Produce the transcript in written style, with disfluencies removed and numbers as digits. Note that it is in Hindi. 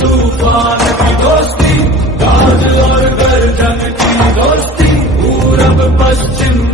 तूफान की दोस्ती, ताज और गर्दन की दोस्ती, पूरब पश्चिम